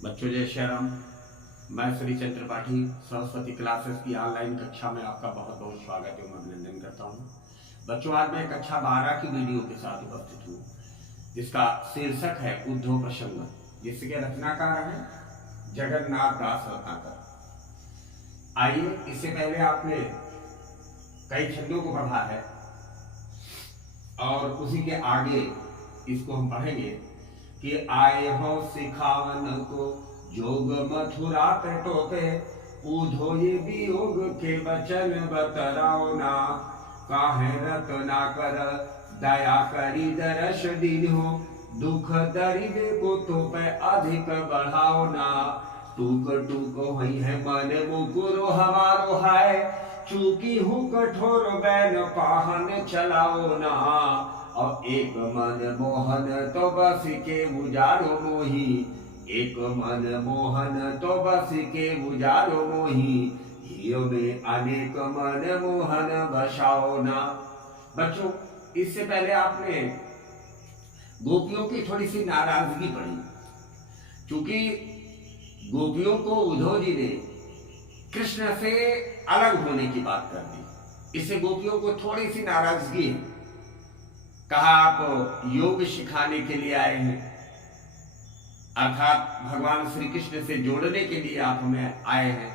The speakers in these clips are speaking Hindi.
बच्चों जय श्री राम। मैं श्री चंद्र त्रिपाठी सरस्वती क्लासेस की ऑनलाइन कक्षा में आपका बहुत बहुत स्वागत एवं अभिनंदन करता हूँ। बच्चों आज मैं कक्षा 12 की वीडियो के साथ उपस्थित हूँ जिसका शीर्षक है उद्धव प्रसंग, जिसके रचनाकार हैं जगन्नाथ दास रत्नाकर। आइए, इससे पहले आपने कई छंदों को पढ़ा है और उसी के आगे इसको हम पढ़ेंगे कि आए हो सिखावन को जोग मथुरा टोपे, ऊधो ये वियोग के वचन बतराओ ना, काहे रत्ना कर दया करी दरस दीन्हो, दुख दरिद्र को तो पे अधिक बढ़ाओ ना, टूक टूक हुई है मन मुकुरो हमारो है, चूकी हूँ कठोर बैन पाहन चलाओ ना, और एक मन मोहन तो बस के बुझारो मोही, एक मन मोहन तो बस के बुझारो मोही, हियो में अनेक मन मोहन बसाओ ना। बच्चों, इससे पहले आपने गोपियों की थोड़ी सी नाराजगी पड़ी, क्योंकि गोपियों को उद्धव जी ने कृष्ण से अलग होने की बात कर दी। इससे गोपियों को थोड़ी सी नाराजगी है। कहा आप योग सिखाने के लिए आए हैं, अर्थात भगवान श्री कृष्ण से जोड़ने के लिए आप हमें आए हैं,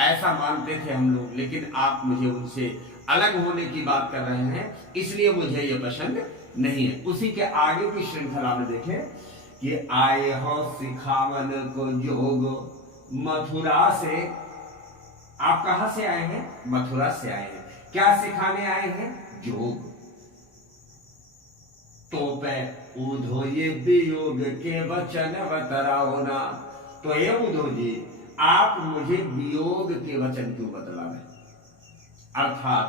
ऐसा मानते थे हम लोग, लेकिन आप मुझे उनसे अलग होने की बात कर रहे हैं, इसलिए मुझे ये पसंद नहीं है। उसी के आगे की श्रृंखला में देखें कि आए हो सिखावन को योग मथुरा से। आप कहां से आए हैं? मथुरा से आए हैं। क्या सिखाने आए हैं? योग। तो पे उद्धव ये वियोग के वचन बतराओ ना। तो ये उद्धव जी, आप मुझे वियोग के वचन क्यों बतला रहे? अर्थात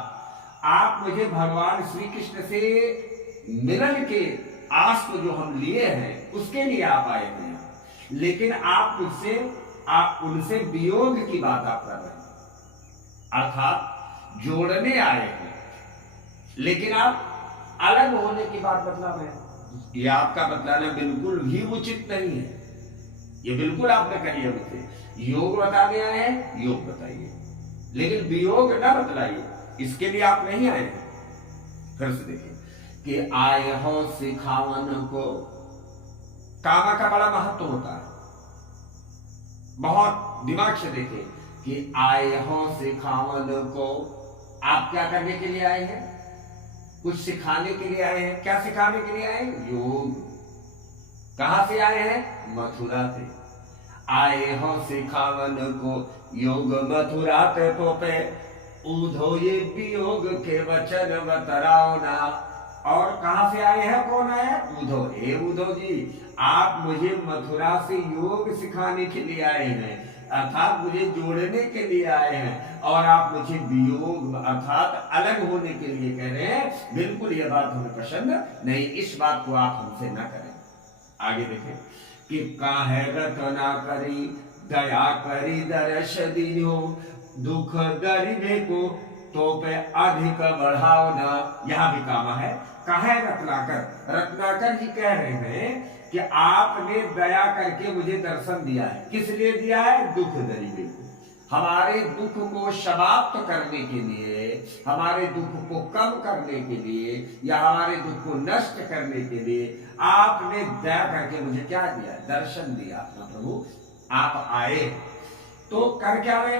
आप मुझे भगवान श्री कृष्ण से मिलन के आस को जो हम लिए हैं उसके लिए आप आए हैं, लेकिन आप उनसे वियोग की बात आप कर रहे हैं। अर्थात जोड़ने आए हैं, लेकिन आप अलग होने की बात बतला रहे हैं। यह आपका बतलाना बिल्कुल भी उचित नहीं है। ये बिल्कुल आपने करी है मुझे। योग बताने आए हैं, योग बताइए, लेकिन वियोग ना बताइए, इसके लिए आप नहीं आए हैं। फिर से देखिए कि आए हो सिखावन को। कामा का बड़ा महत्व होता है, बहुत दिमाग से देखें कि आए हो सिखावन को। आप क्या करने के लिए आए हैं? कुछ सिखाने के लिए आए हैं। क्या सिखाने के लिए आए? योग। कहां से आए हैं? मथुरा से। आए हो सिखावन को योग मथुरा पे टोपे, ऊधो ये वियोग के वचन बतराओ ना। और कहां से आए हैं? कौन आए? उद्धव। हे उद्धव जी, आप मुझे मथुरा से योग सिखाने के लिए आए हैं, अर्थात मुझे जोड़ने के लिए आए हैं, और आप मुझे वियोग अर्थात अलग होने के लिए कह रहे हैं। बिल्कुल यह बात हमें पसंद नहीं। इस बात को आप हमसे ना करें। आगे देखें कि काहे रत्ना करी दया करी दरस दीन्हो, दुख दरिद्र को तो पे अधिक बढ़ाओ ना। यहां भी कामा है। काहे रत्नाकर? रत्नाकर जी कह रहे हैं कि आपने दया करके मुझे दर्शन दिया है। किस लिए दिया है? दुख दरिद्र को, हमारे दुख को समाप्त करने के लिए, हमारे दुख को कम करने के लिए, या हमारे दुख को नष्ट करने के लिए आपने दया करके मुझे क्या दिया? दर्शन दिया। प्रभु आप आए तो कर क्या रहे?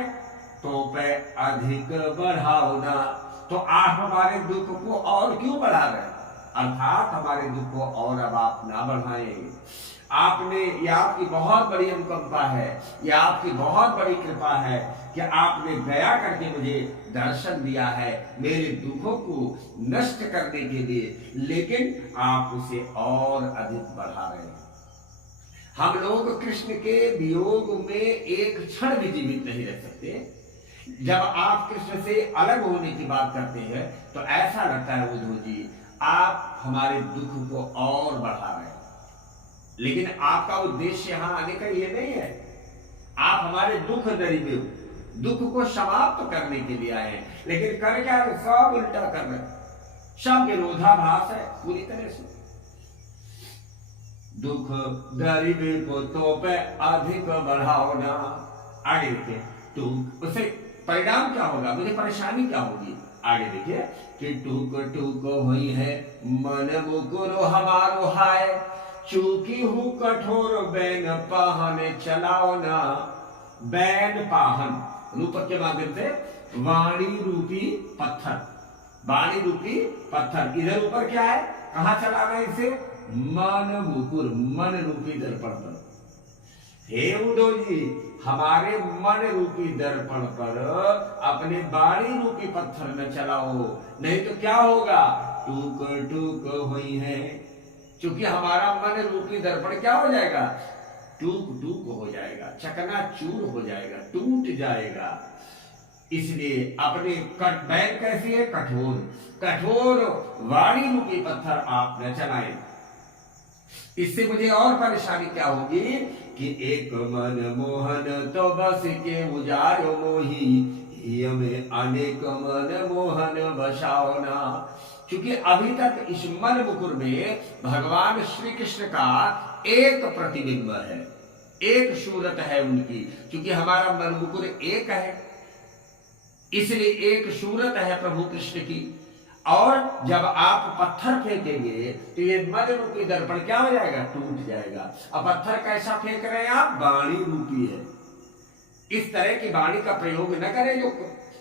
तो पे अधिक बढ़ाओ ना। तो आप हमारे दुख को और क्यों बढ़ा रहे? अर्थात हमारे दुख को और अब आप ना बढ़ाएं। आपने, यह आपकी बहुत बड़ी अनुकंपा है, यह आपकी बहुत बड़ी कृपा है कि आपने दया करके मुझे दर्शन दिया है मेरे दुखों को नष्ट करने के लिए, लेकिन आप उसे और अधिक बढ़ा रहे हैं। हम लोग कृष्ण के वियोग में एक क्षण भी जीवित नहीं रह सकते। जब आप कृष्ण से अलग होने की बात करते हैं तो ऐसा लगता है उद्धव जी, आप हमारे दुख को और बढ़ा रहे हैं, लेकिन आपका उद्देश्य यहां आने का ये नहीं है। आप हमारे दुख दरिद्र, दुख को समाप्त करने के लिए आए हैं, लेकिन कर क्या? सब उल्टा कर रहे हैं, सब विरोधाभास है पूरी तरह से। दुख गरीबी को तो पे अधिक बढ़ाओ ना। आगे देखिए, टूक उसे परिणाम क्या होगा, मुझे परेशानी क्या होगी। आगे देखिए कि टूक टूक हुई है मन मुकुर हमारो हाय, चूकी हूँ कठोर बैन पाहन चलाओ ना। बैन पाहन रूपक के माध्यम से वाणी रूपी पत्थर, वाणी रूपी पत्थर, इधर ऊपर क्या है, कहां चला रहे इसे, मन मुकुर मन रूपी दर्पण पर। हे उद्धव जी, हमारे मन रूपी दर्पण पर अपने वाणी रूपी पत्थर न चलाओ, नहीं तो क्या होगा, टूक टूक हुई है। क्योंकि हमारा मन रूपी दर्पण क्या हो जाएगा, टूक टूक हो जाएगा, चकनाचूर हो जाएगा, टूट जाएगा। इसलिए अपने बैन कैसी है, कठोर, कठोर वाणी रूपी पत्थर आप न चलाएं। इससे मुझे और परेशानी क्या होगी कि एक मन मोहन तो बस के उजारो मोही, में अनेक मन मोहन बसाओ ना। क्योंकि अभी तक इस मन मुकुर में भगवान श्री कृष्ण का एक प्रतिबिंब है, एक सूरत है उनकी। क्योंकि हमारा मन मुकुर एक है, इसलिए एक सूरत है प्रभु कृष्ण की। और जब आप पत्थर फेंकेंगे तो ये मन रूपी दर्पण क्या हो जाएगा, टूट जाएगा। अब पत्थर कैसा फेंक रहे हैं आप, वाणी रूपी है। इस तरह की वाणी का प्रयोग न करें जो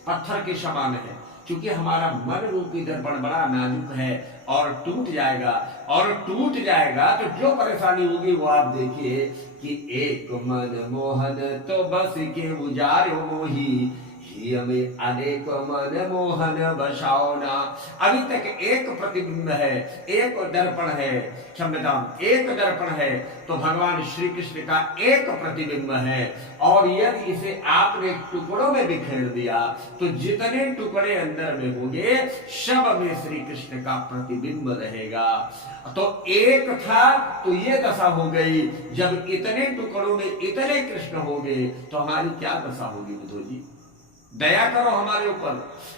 पत्थर के समान है, क्योंकि हमारा मन रूपी दर्पण बड़ा नाजुक है और टूट जाएगा। और टूट जाएगा तो जो परेशानी होगी वो आप देखिए कि एक मन मोहन तो बस के उजारो मोही, में अनेक मन मोहन बसाओ ना। अभी तक एक प्रतिबिंब है, एक दर्पण है, क्षमता एक दर्पण है, तो भगवान श्री कृष्ण का एक प्रतिबिंब है। और यदि इसे आपने टुकड़ों में बिखेर दिया तो जितने टुकड़े अंदर में होंगे सब में श्री कृष्ण का प्रतिबिंब रहेगा। तो एक था तो ये दशा हो गई, जब इतने टुकड़ों में इतने कृष्ण हो गए तो हमारी क्या दशा होगी बुद्धो जी, दया करो हमारे ऊपर।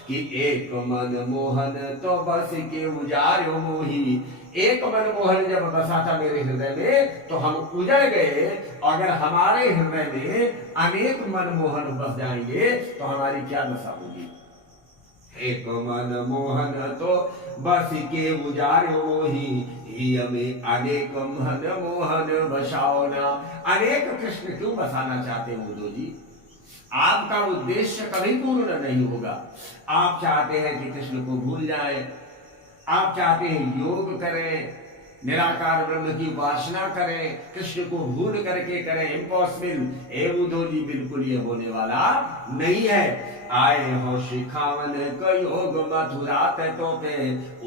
कि एक मन मोहन तो बस के उजारो मोही, एक मन मोहन जब बसा था मेरे हृदय में तो हम उजड़ गए। अगर हमारे हृदय में अनेक मन मोहन बस जाएंगे तो हमारी क्या दशा होगी। एक मन मोहन तो बस के उजारो मोही, में अनेक मन मोहन बसाओ ना। अनेक कृष्ण क्यों बसाना चाहते हैं उद्धव जी, आपका उद्देश्य कभी पूर्ण नहीं होगा। आप चाहते हैं कि कृष्ण को भूल जाए, आप चाहते हैं योग करें, निराकार ब्रह्म की उपासना करें, कृष्ण को भूल करके करें, इम्पॉसिबल। हे उद्धव जी, बिल्कुल ये होने वाला नहीं है। आए हो शिखावन को योग मथुरा तो पे,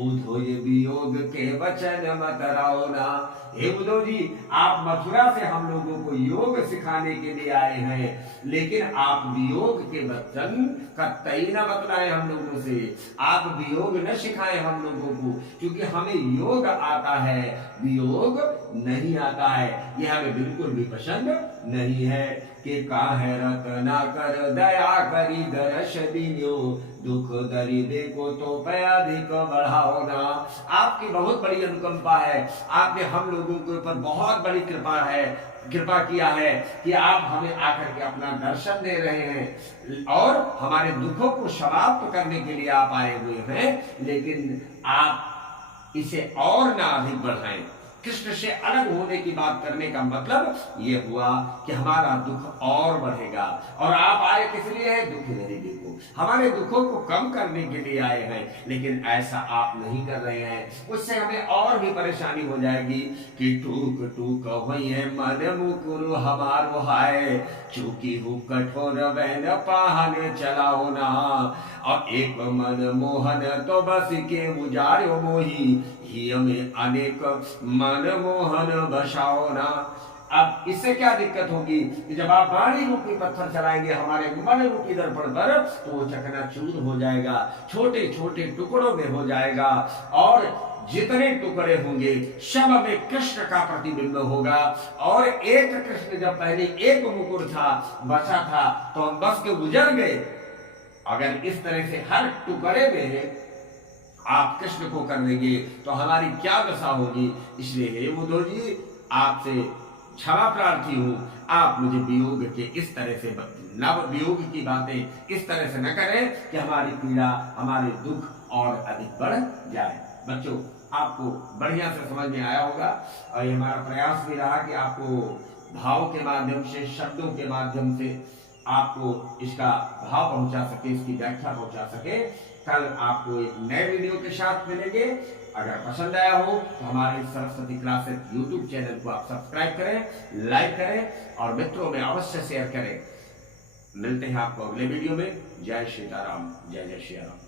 उद्धव ये वियोग के वचन मत राओ ना। हे उद्धव जी, आप मथुरा से हम लोगों को योग सिखाने के लिए आए हैं, लेकिन आप वियोग के वचन कतई न बतलाए हम लोगों से, आप वियोग न सिखाए हम लोगों को, क्योंकि हमें योग आता है, वियोग नहीं आता है। यह हमें बिल्कुल भी पसंद नहीं है। कि काहे रतना कर दया करी दरश दियो, दुख दरिदे को तो पे अधिक बढ़ाओ ना। आपकी बहुत बड़ी अनुकंपा है, आपने हम लोगों के ऊपर बहुत बड़ी कृपा किया है कि आप हमें आकर के अपना दर्शन दे रहे हैं और हमारे दुखों को समाप्त करने के लिए आप आए हुए हैं। लेकिन आप इसे और ना अधिक बढ़ाएं। कृष्ण से अलग होने की बात करने का मतलब ये हुआ कि हमारा दुख और बढ़ेगा। और आप आए किस लिए है, दुख दरिद्र को, हमारे दुखों को कम करने के लिए आए हैं। लेकिन ऐसा आप नहीं कर रहे हैं, उससे हमें और भी परेशानी हो जाएगी। कि टूक टूक हुई है मन मुकुर हमारो हाय, चूकी हूँ कठोर बैन पाहन चलाओ ना। और एक मन मोहन तो बस के उजारो मोही, में अनेक मन मोहन बसाओ ना। अब इससे क्या दिक्कत होगी कि जब आप वाणी रूपी पत्थर चलाएंगे हमारे मन रूपी दर्पण पर तो वो चकनाचूर हो जाएगा, छोटे छोटे टुकड़ों में हो जाएगा। और जितने टुकड़े होंगे सब में कृष्ण का प्रतिबिंब होगा। और एक कृष्ण जब पहले एक मुकुर था, बचा था, तो हम बस के गुजर गए। अगर इस तरह से हर टुकड़े में आप कृष्ण को कर देंगे तो हमारी क्या दशा होगी। इसलिए हे उद्धव जी, आपसे क्षमा प्रार्थी हूँ। आप मुझे वियोग के इस तरह से, नव वियोग की बातें इस तरह से न करें कि हमारी पीड़ा, हमारे दुख और अधिक बढ़ जाए। बच्चों, आपको बढ़िया से समझ में आया होगा और ये हमारा प्रयास भी रहा कि आपको भाव के माध्यम से, शब्दों के माध्यम से आपको इसका भाव पहुंचा सके, इसकी व्याख्या पहुंचा सके। कल आपको एक नए वीडियो के साथ मिलेंगे। अगर पसंद आया हो तो हमारे सरस्वती क्लासेस यूट्यूब चैनल को आप सब्सक्राइब करें, लाइक करें और मित्रों में अवश्य शेयर करें। मिलते हैं आपको अगले वीडियो में। जय सीताराम, जय जय श्री राम।